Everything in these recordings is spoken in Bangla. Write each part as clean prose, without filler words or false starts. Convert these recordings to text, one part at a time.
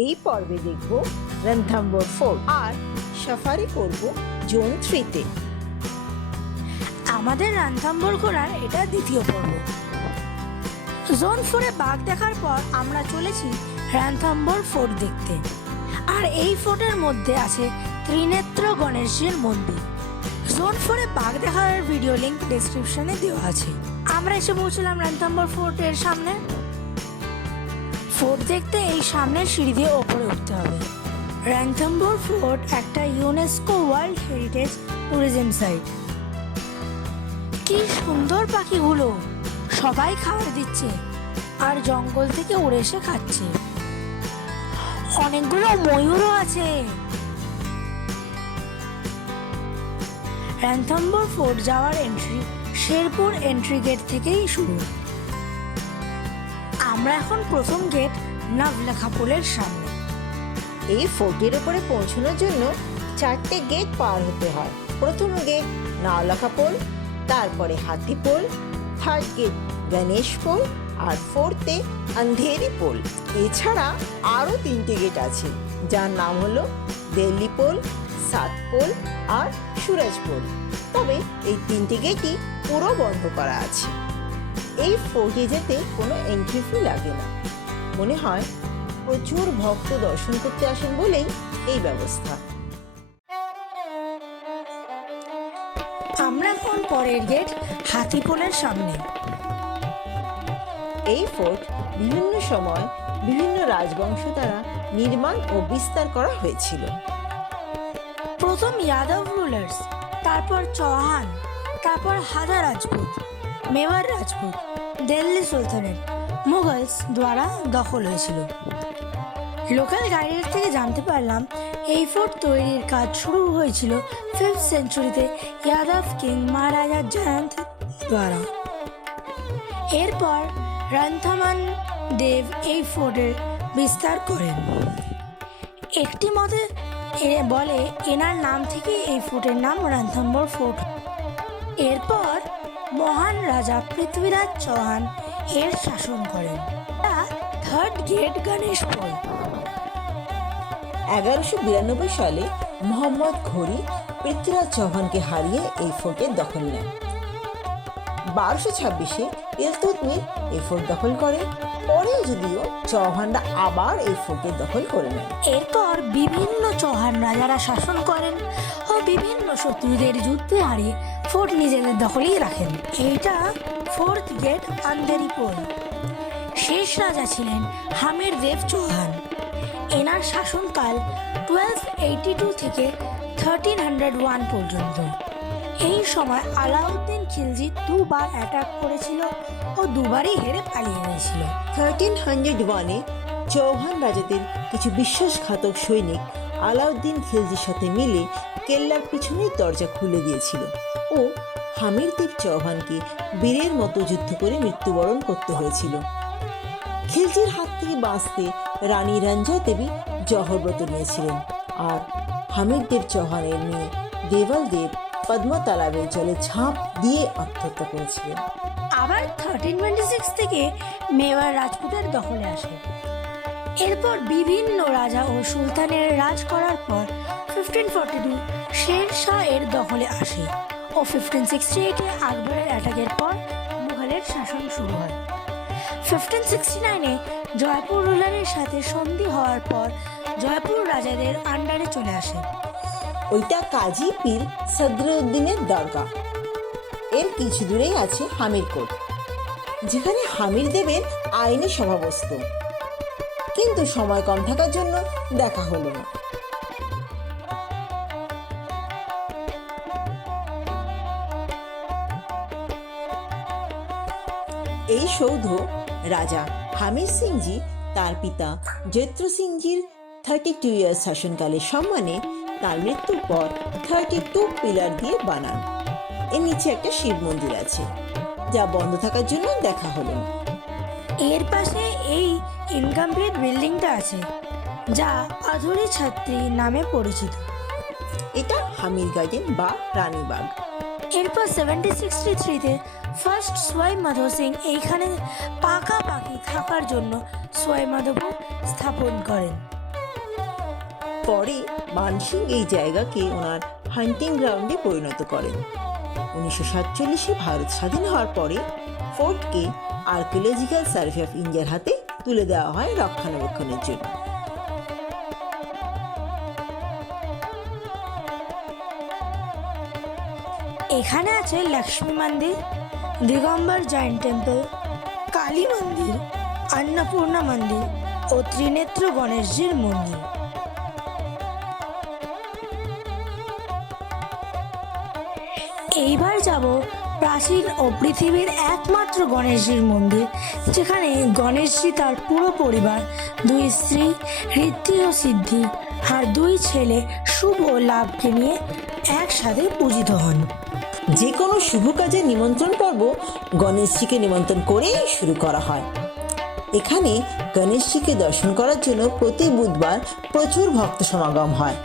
এই পর্বে দেখব রণথম্বোর ফোর্ট আর সাফারি করব জোন 3-তে। আমাদের রণথম্বোর ঘোরার এটা দ্বিতীয় পর্ব। জোন 4-এ বাঘ দেখার পর আমরা চলেছি রণথম্বোর ফোর্ট দেখতে। আর এই ফোর্টের মধ্যে আছে ত্রিনেত্র গণেশের মন্দির। জোন 4-এ বাঘ দেখার ভিডিও লিংক ডেসক্রিপশনে দেওয়া আছে। আমরা এসে পৌঁছলাম রণথম্বোর ফোর্টের সামনে। ফোর্ট দেখতে এই সামনের সিঁড়ি দিয়ে ওপরে উঠতে হবে। রণথম্বোর ফোর্ট একটা UNESCO world heritage tourism site. কি সুন্দর পাখিগুলো, সবাই খাবার দিচ্ছে আর জঙ্গল থেকে উড়ে এসে খাচ্ছে। অনেকগুলো ময়ূরও আছে। রণথম্বোর ফোর্ট যাওয়ার এন্ট্রি শেরপুর এন্ট্রি গেট থেকেই শুরু। আমরা এখন প্রথম গেট নবলাখা পোলের সামনে। এই ফোর্টের উপরে পৌঁছানোর জন্য 4টে গেট পার হতে হয়। প্রথম গেট নবলাখা পোল, তারপরে হাতি পোল, থার্ড গেট গণেশ পোল আর 4তে অন্ধেরি পোল। এছাড়া আরও 3টে গেট আছে, যার নাম হলো দিল্লি পোল, সাত পোল আর সুরজ পোল। তবে এই 3টে গেটই পুরো বন্ধ করা আছে। এই ফোর্টে যেতে কোনো এন্ট্রি ফি লাগে না। মনে হয় প্রচুর ভক্ত দর্শন করতে আসেন বলেই এই ব্যবস্থা। আমরা এখন পরের গেট হাতি পোলের সামনে। এই ফোর্ট বিভিন্ন সময় বিভিন্ন রাজবংশ দ্বারা নির্মাণ ও বিস্তার করা হয়েছিল। প্রথম যাদব রুলার্স, তারপর চৌহান, তারপর হাদা রাজপুত, মেওয়ার রাজপুত, দিল্লি সুলতানেট, মুঘলস দ্বারা দখল হয়েছিল। লোকাল গাইডের থেকে জানতে পারলাম এই ফোর্ট তৈরির কাজ শুরু হয়েছিল 5th সেঞ্চুরিতে যাদব কিং মহারাজা জয়ন্ত দ্বারা। এরপর রণথম্বর দেব এই ফোর্টের বিস্তার করেন। একটি মতে বলে এনার নাম থেকে এই ফোর্টের নাম রণথম্বর ফোর্ট। এরপর মহান রাজা পৃথ্বীরাজ চৌহান এর শাসন করেন। Third gate Ganesh pole. 1192 সালে মোহাম্মদ ঘোরি পৃথ্বীরাজ চৌহানকে হারিয়ে এই ফোর্টের দখল নেন। 1226-এ ইলতুৎমিশ এই ফোর্ট দখল করে। পরে যদিও চৌহানরা আবার এই ফোর্টের দখল করে নেন। এরপর বিভিন্ন চৌহান রাজারা শাসন করেন ও বিভিন্ন শত্রুদের যুদ্ধে হারিয়ে ফোর্ট নিজেদের দখলেই রাখেন। এইটা ফোর্থ গেট অন্ধেরি পোল। শেষ রাজা ছিলেন হামির দেব চৌহান। এনার শাসনকাল 1282 থেকে 1301 পর্যন্ত। এই সময় আলাউদ্দিন খিলজি দুবার অ্যাটাক করেছিল ও দুবারই হেরে পালিয়ে গিয়েছিল। 1301-এ চৌহান রাজাদের কিছু বিশ্বাসঘাতক সৈনিক আলাউদ্দিন খিলজির সাথে মিলে কেল্লার পিছনের দরজা খুলে দিয়েছিল ও হামির দেব চৌহানকে বীরের মতো যুদ্ধ করে মৃত্যুবরণ করতে হয়েছিল। খিলজির হাত থেকে বাঁচতে রানী রঞ্জা দেবী জহরব্রত নিয়েছিলেন আর হামির দেব চৌহানের মেয়ে দেওয়াল দেব পদ্মা তালাবের জলে ঝাঁপ দিয়ে আত্মহত্যা করেছিলেন। আবার 1326 থেকে মেওয়ার রাজপুতের দখলে আসে। এরপর বিভিন্ন রাজা ও সুলতানের রাজ করার পর 1542 শের শাহ এর দখলে আসে ও 1568-এ আকবরের অ্যাটাকের পর মুঘলের শাসন শুরু হয়। 1569-এ জয়পুর রুলারের সাথে সন্ধি হওয়ার পর জয়পুর রাজাদের আন্ডারে চলে আসে। ওইটা কাজী পীর সদরুদ্দিনের দরগা। এর কিছু দূরেই আছে হামির কোট, যেখানে হামির দেবের আইনি সভা বসত, কিন্তু সময় কম থাকার জন্য দেখা হলো না। এই সৌধ রাজা হামির সিংজি তার পিতা জৈত্র সিংজির 32 ইয়ার শাসনকালের সম্মানে তার মৃত্যুর পর 32 পিলার দিয়ে বানান। এর নিচে একটা শিব মন্দির আছে, যা বন্ধ থাকার জন্য দেখা হলো না। এর পাশে এই ইনকমপ্লিট বিল্ডিংটা আছে, যা আধুরি ছাত্রী নামে পরিচিত। এটা হামির গার্ডেন বা রানীবাগ। এরপর 1763-তে ফার্স্ট সোয়াই মাধো সিং এইখানে পাকাপাকি থাকার জন্য সোয়াই মাধোপুর স্থাপন করেন। পরে মানসিং এই জায়গাকে ওনার হান্টিং গ্রাউন্ডে পরিণত করেন। 1947-এ ভারত স্বাধীন হওয়ার পরে ফোর্টকে আর্কিওলজিক্যাল সার্ভে অফ ইন্ডিয়ার হাতে তুলে দেওয়া হয় রক্ষণাবেক্ষণের জন্য। এখানে আছে লক্ষ্মী মন্দির, দিগম্বর জৈন টেম্পল, কালী মন্দির, অন্নপূর্ণা মন্দির ও ত্রিনেত্র গণেশজির মন্দির। এইবার যাব প্রাচীন ও পৃথিবীর একমাত্র গণেশজির মন্দির, যেখানে গণেশজি তার পুরো পরিবার, 2 স্ত্রী ঋদ্ধি ও সিদ্ধি আর 2 ছেলে শুভ ও লাভকে নিয়ে একসাথে পূজিত হন। যে কোনো শুভ কাজের নিমন্ত্রণ পর্ব গণেশজিকে নিমন্ত্রণ করেই শুরু করা হয়। এখানে গণেশজিকে দর্শন করার জন্য প্রতি বুধবার প্রচুর ভক্ত সমাগম হয়।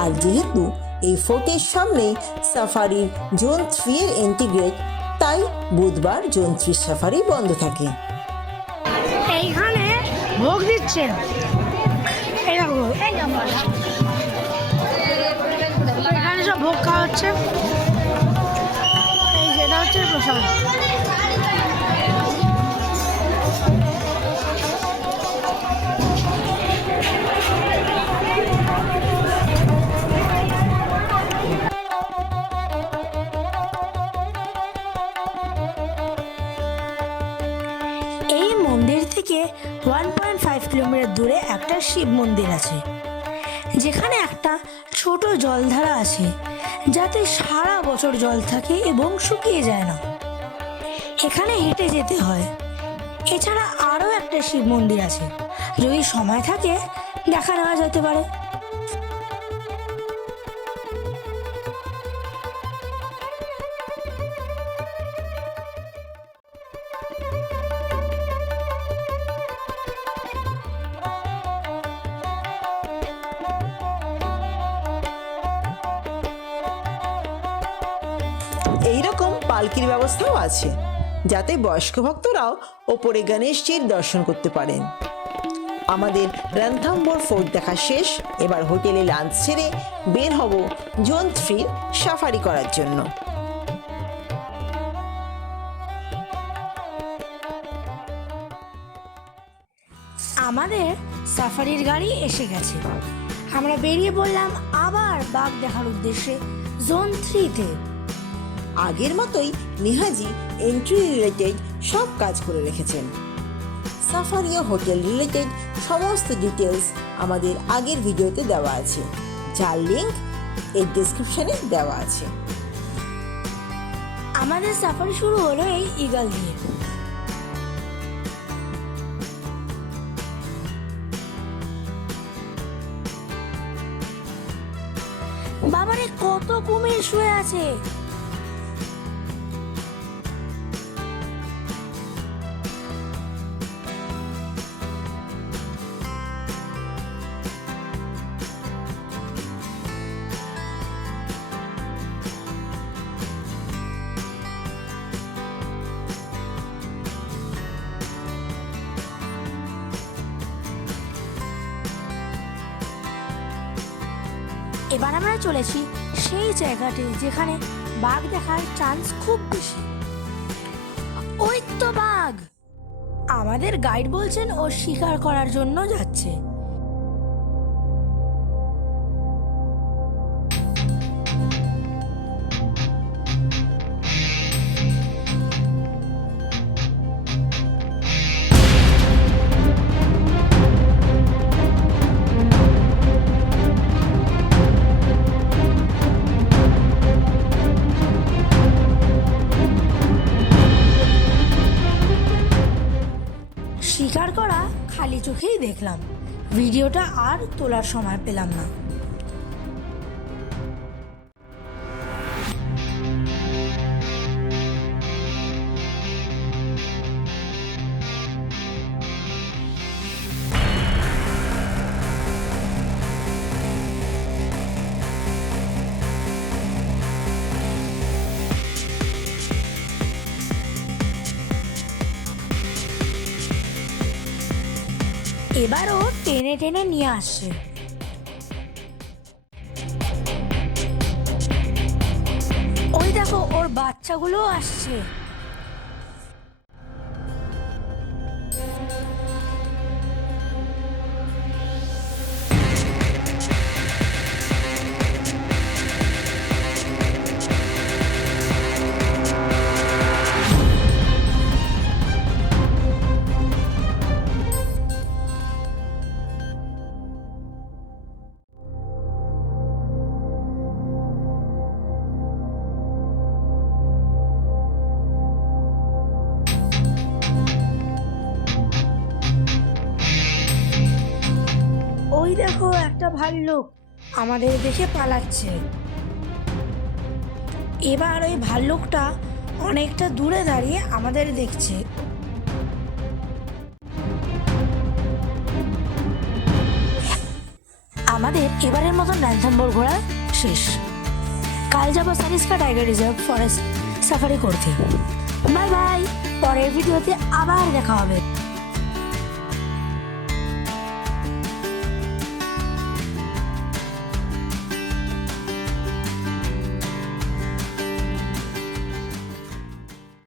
আর যেহেতু এই ফোর্টের সামনেই সাফারির জোন 3 এর এন্ট্রি গেট, তাই বুধবার জোন 3 সাফারি বন্ধ থাকে। এইখানে ভোগ দিচ্ছেন, এখানে সব ভোগ খাওয়া হচ্ছে। এই যেটা হচ্ছে প্রসাদ। এই মন্দির থেকে 1.5 কিলোমিটার দূরে একটা শিব মন্দির আছে, যেখানে একটা ছোট জলধারা আছে, যাতে সারা বছর জল থাকে এবং শুকিয়ে যায় না। এখানে হেঁটে যেতে হয়। এছাড়া আরও একটা শিব মন্দির আছে, যদি সময় থাকে দেখা নেওয়া যেতে পারে। এইরকম পালকির ব্যবস্থাও আছে, যাতে বয়স্ক ভক্তরাও ওপরে গণেশজির দর্শন করতে পারেন। আমাদের রণথম্বোর ফোর্ট দেখা শেষ। এবার হোটেলে লাঞ্চ সেরে বের হব জোন 3 সাফারি করার জন্য। আমাদের সাফারির গাড়ি এসে গেছে। আমরা বেরিয়ে পড়লাম আবার বাঘ দেখার উদ্দেশ্যে জোন 3-তে। আগের মতোই নেহাজি এন্ট্রি রিলেটেড সব কাজ করে রেখেছেন। সাফারি ও হোটেল রিলেটেড সমস্ত ডিটেলস আমাদের আগের ভিডিওতে দেওয়া আছে, যার লিঙ্ক এর ডেসক্রিপশনে দেওয়া আছে। আমাদের সাফারি শুরু হলো এই ইগল দিয়ে। বাবারে, কত কুমির শুয়ে আছে! এবার আমরা চলেছি সেই জায়গাটি যেখানে বাঘ দেখার চান্স খুব বেশি। ওই তো বাঘ! আমাদের গাইড বলছেন ও শিকার করার জন্য যাচ্ছে। শিকার করা খালি চোখেই দেখলাম, ভিডিওটা আর তোলার সময় পেলাম না। এবারও টেনে টেনে নিয়ে আসছে। দেখো ওর বাচ্চাগুলো আসছে। ওই দেখো একটা ভাল্লুক আমাদের দেখে পালাচ্ছে। এবার ওই ভাল্লুকটা অনেকটা দূরে দাঁড়িয়ে আমাদের দেখছে। আমাদের এবারের মতন রণথম্বোর ঘোরা শেষ। কাল যাবো Sariska tiger reserve forest safari করতে। বাই বাই, পরের ভিডিওতে আবার দেখা হবে।